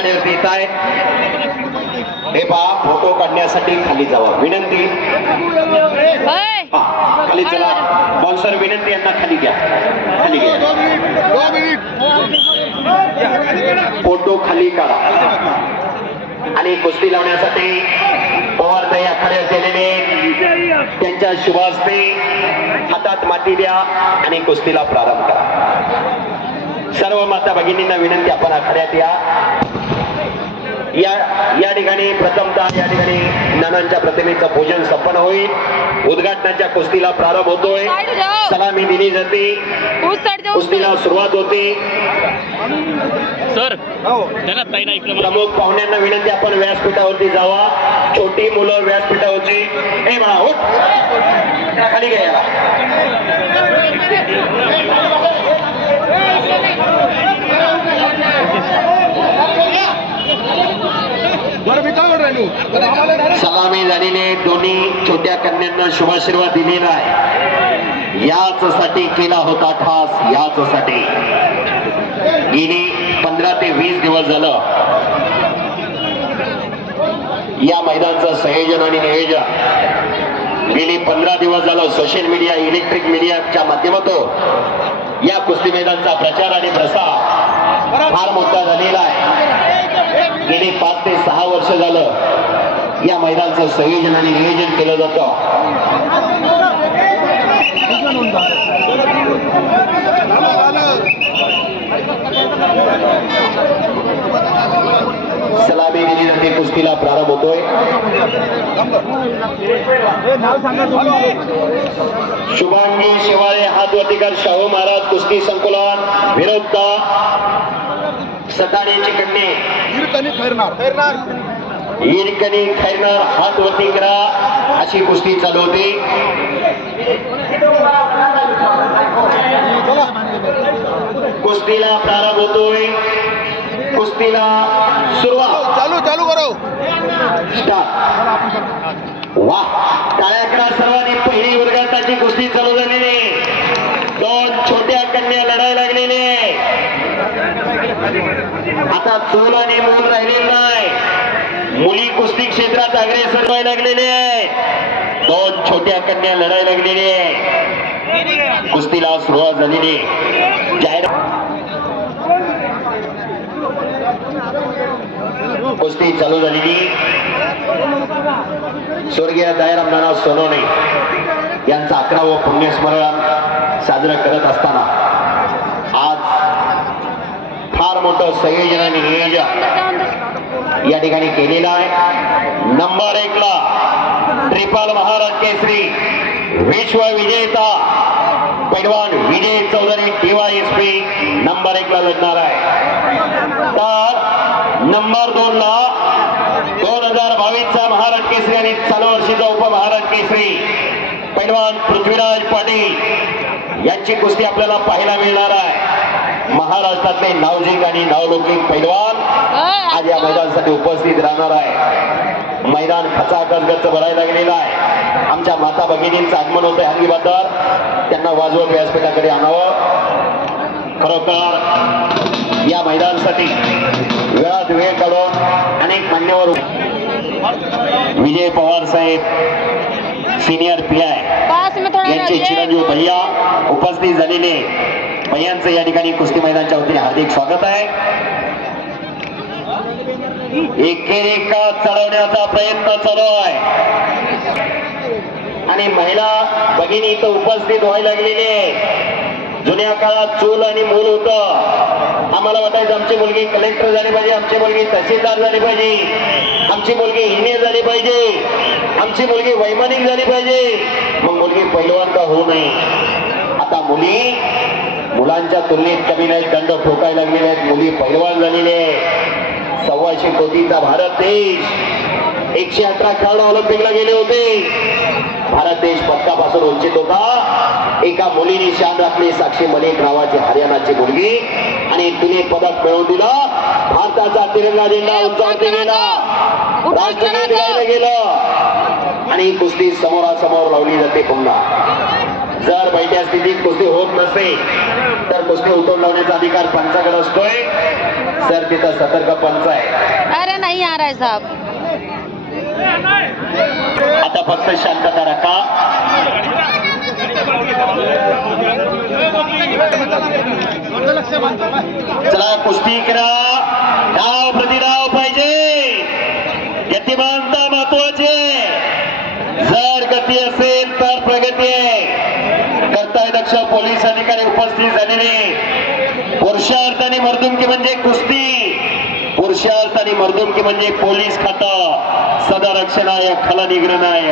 आखाड्यावरती येत आहे. हे पहा फोटो काढण्यासाठी खाली जावा. विनंती. खाली चला. बॉन्सर विनंती यांना खाली घ्या. खाली घ्या. फोटो खाली काढा. आणि कुस्ती लावण्यासाठी पवारताई आखाड्यात गेलेले त्यांच्या शुभास्ते हातात माती द्या आणि कुस्तीला प्रारंभ करा. सर्व माता भगिनींना विनंती आपण आखाड्यात या. या या ठिकाणी प्रथमतः या ठिकाणी नानांच्या प्रतिमेचं पूजन संपन्न होईल. उद्घाटनाच्या कुस्तीला प्रारंभ होतोय. सलामी दिली जाते. कुस्तीला सुरुवात होते. सर इकडे प्रमुख पाहुण्यांना विनंती आपण व्यासपीठावरती जावा. छोटी मुलं व्यासपीठावरची. हे म्हणा खाली घ्या सलामी झालेले दोन्ही छोट्या कन्यांना शुभाशीर्वाद दिलेला आहे. याच साठी केला होता खास याच साठी गेली पंधरा ते वीस दिवस झालं. या मैदानचं संयोजन आणि नियोजन. गेली पंधरा दिवस झालं सोशल मीडिया इलेक्ट्रिक मीडियाच्या माध्यमातून. या कुस्ती मैदानचा प्रचार आणि प्रसार फार मोठा झालेला आहे. गेले पाच ते सहा वर्ष झालं या मैदानाचं संयोजन आणि नियोजन केलं जातं. सलामी दिली जाते कुस्तीला प्रारंभ होतोय. शुभांगी शिवाळे हातवतीकर शाहू महाराज कुस्ती संकुलन विरोधता. सदाण्याची कन्ये हिरकणी खैरनार. हातवती करा. अशी कुस्ती चालू होती. कुस्तीला प्रारंभ होतोय. कुस्तीला सुरुवात. चालू चालू करो. स्टार्ट. वा. टाळ्या करा सर्वांनी. पहिली वर्गाताची कुस्ती चालू झालेली आहे. दोन छोट्या कन्या लढायला लागलेले आता चूल आणि मूल राहिलेलं नाही मुली कुस्ती क्षेत्रात अग्रेसर व्हायला लागलेले आहेत. दोन छोट्या कन्या लढायला लागलेली आहे कुस्तीला सुरुवात झालेली आहे. जाहीर कुस्ती चालू झालेली. स्वर्गीय दयाराम नाना सोनवणे यांचं अकरावं पुण्यस्मरण साजरं करत असताना आज फार मोठं संयोजन आणि नियोजन या ठिकाणी केलेलं आहे. नंबर एकला ट्रिपल महाराज केसरी विश्व विजेता पैलवान विजय चौधरी डीवायएसपी नंबर एकला लढणार आहे. तर नंबर दोन ला दोन हजार बावीसचा महाराज केसरी आणि चालू वर्षीचा उपमहाराज केसरी पैलवान पृथ्वीराज पाटील यांची कुस्ती आपल्याला पाहायला मिळणार आहे. महाराष्ट्रातले नावजिक आणि नावलौकिक पैलवान होय. आज या मैदानासाठी उपस्थित राहणार आहे मैदान खचाखच गच्च भरायला लागलेलं आहे आमच्या माता भगिनींचं आगमन होतं हंगी बद्दल त्यांना वाजवत व्यासपीठाकडे आणावं खरोखर या मैदानासाठी वेळात वेळ काढून अनेक मान्यवर विजय पवार साहेब सिनियर पी आय यांचे. चिरंजीव भैया उपस्थित झालेले भैयांचं या ठिकाणी कुस्ती मैदानच्या वतीने हार्दिक स्वागत आहे. एकेरेका चढवण्याचा प्रयत्न चालू आहे. आणि महिला भगिनी इथं उपस्थित व्हायला लागलेली आहे. जुन्या काळात चूल आणि मूल होत. आम्हाला वाटायचं आमची मुलगी कलेक्टर झाली पाहिजे आमची मुलगी तहसीलदार झाली पाहिजे आमची मुलगी हिने झाली पाहिजे आमची मुलगी वैमानिक झाली पाहिजे. मग मुलगी पैलवान का होऊ नये? आता मुली मुलांच्या तुलनेत कमी नाहीत दंड ठोकायला लागलेले आहेत. मुली पैलवान झालेले आहेत. सव्वाशे कोटीचा भारत देश. एकशे अठरा खेळाडू ऑलिम्पिकला गेले होते. भारत देश पदकापासून वंचित होता. एका मुलीने शान राखली साक्षी मलिक नावाची हरियाणाची मुलगी. आणि तिने पदक मिळवून दिलं. भारताचा तिरंगा झेंडा उंचावरती गेला. राष्ट्रगीत गायलं गेलं. आणि कुस्ती समोरासमोर लावली जाते पुन्हा. जर बैठ्या स्थितीत कुस्ती होत नसेल तर कुस्ती उतरून लावण्याचा अधिकार पंचाकडे असतोय. सर तिथं सतर्क पंच आहे. अरे नहीं आ रहा है साहब. आता फक्त शांतता राखा चला कुस्ती करा. डाव प्रतिडाव पाहिजे. गतिमानता महत्वाची आहे. जर गती असेल तर प्रगती आहे. दक्ष पोलीस अधिकारी उपस्थित झालेले पुरुषार्थ आणि मर्दुमकी म्हणजे कुस्ती. पुरुषार्थ आणि मर्दुमकी म्हणजे पोलीस खाता सदा रक्षणाय खला निग्रणाय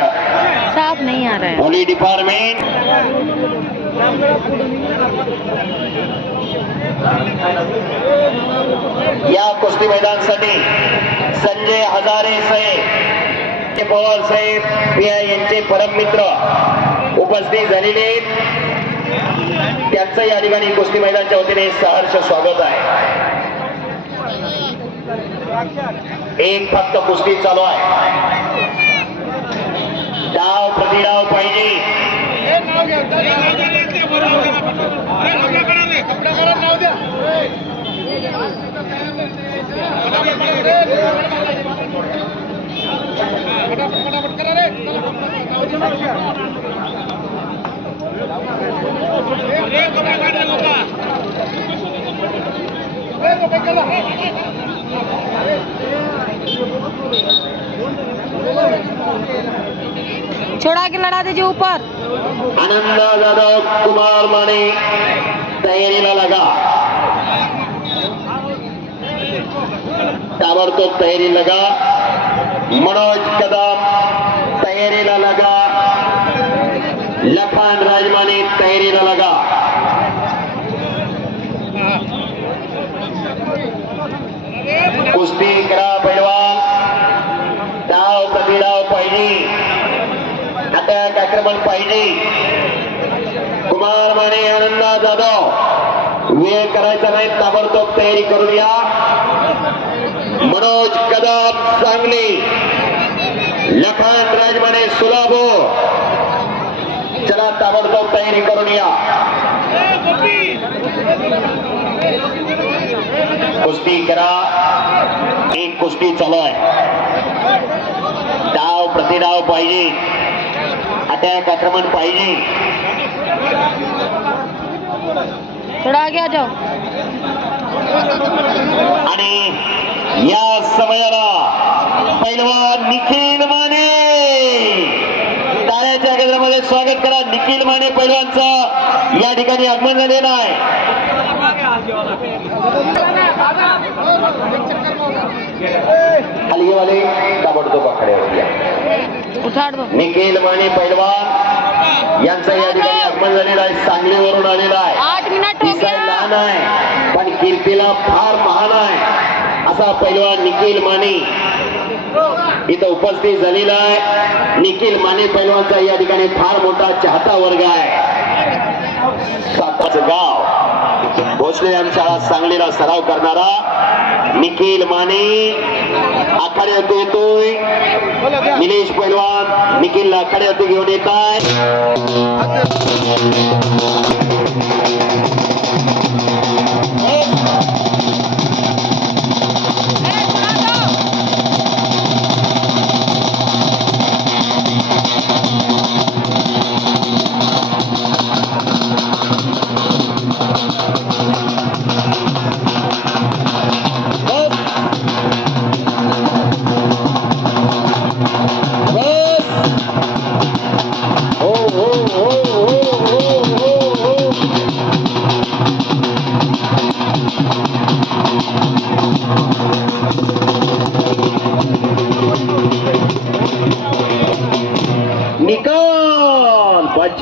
साहब नहीं आ रहा है. Police department. या कुस्ती मैदानासाठी संजय हजारे साहेब पवार साहेब यांचे परम मित्र उपस्थित झालेले आहेत. त्यांचं या ठिकाणी कुस्ती मैदानच्या वतीने सहर्ष स्वागत आहे. एक फक्त कुस्ती चालू आहे. डाव प्रतिडाव पाहिजे. छोड़ा के लड़ा दीजिए ऊपर आनंद जाधव कुमार माने तयारीला लगा ताबडतोब तयारी लगा मनोज कदम पाहिजे कुमार माने आनंदा जाधव. वेळ करायचा नाही ताबडतोब तयारी करून या मनोज कदम सांगली. लखन राजमाने सुलाभो चला ताबडतोब तयारी करून या कुस्ती करा. एक कुस्ती चालू आहे. डाव प्रतिडाव पाहिजे. अटॅक आक्रमण पाहिजे. थोड़ा आगे आ जाओ. आणि या समयाला पैलवान निखिल स्वागत करा निखिल माने पैलवानचं या ठिकाणी आगमन झालेलं आहे. हलगेवाले ताबडतोब निखिल माने पैलवान यांचं या ठिकाणी आगमन झालेलं आहे. सांगलीवरून आलेलं आहे. आठ मिनट दिसायला लहान आहे पण कीर्तीला फार महान आहे. असा पैलवान निखिल माने. इथं उपस्थित झालेला आहे. निखिल माने पैलवानचा या ठिकाणी फार मोठा चाहता वर्ग आहे. साताचं गाव. भोसले शाळा सांगलीला सराव करणारा निखिल माने. आखाड्यात येतोय. निलेश पैलवान निखिलला आखाड्यात घेऊन येत आहे.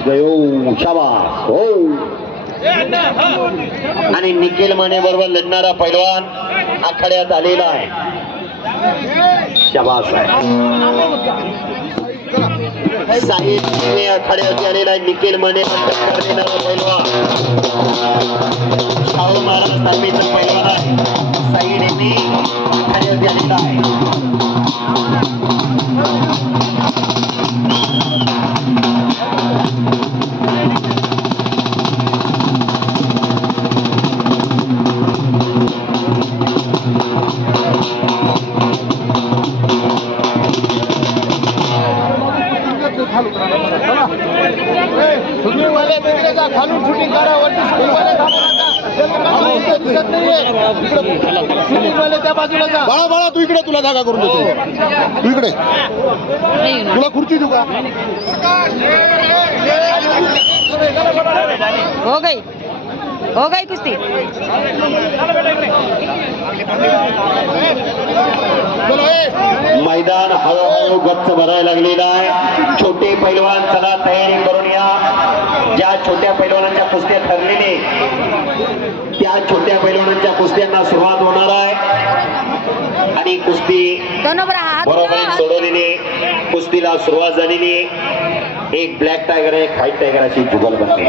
निकाल शाबास हो आणि निखिल माने बरोबर लढणारा पैलवान आखाड्यात आलेला आहे. शाबास आहे साहित्य आखाड्यावरती आलेला आहे. निखिल माने टक्कर देणारा पैलवान. शाहू महाराज तालमीचा पैलवान आहे. साईड यांनी आखाड्यावरती आलेला आहे. बाळा तू इकडे तुला जागा करून देतो. तू इकडे. तुला खुर्ची देऊ का? हो गई. हो गई कुस्ती. चलो, ए. मैदान हळूहळू गच्च भरायला लागलेलं आहे. छोटे पैलवान चला तयारी करून या. ज्या छोट्या पैलवानांच्या कुस्त्या ठरलेले त्या छोट्या पैलवानांच्या कुस्त्यांना सुरुवात होणार आहे. आणि कुस्ती दोनों बरा हाथ बरोबरीत उठाओ, सोडवलेली कुस्तीला सुरुवात झालेली एक ब्लॅक टायगर एक व्हाईट टायगर अशी जुगल बनते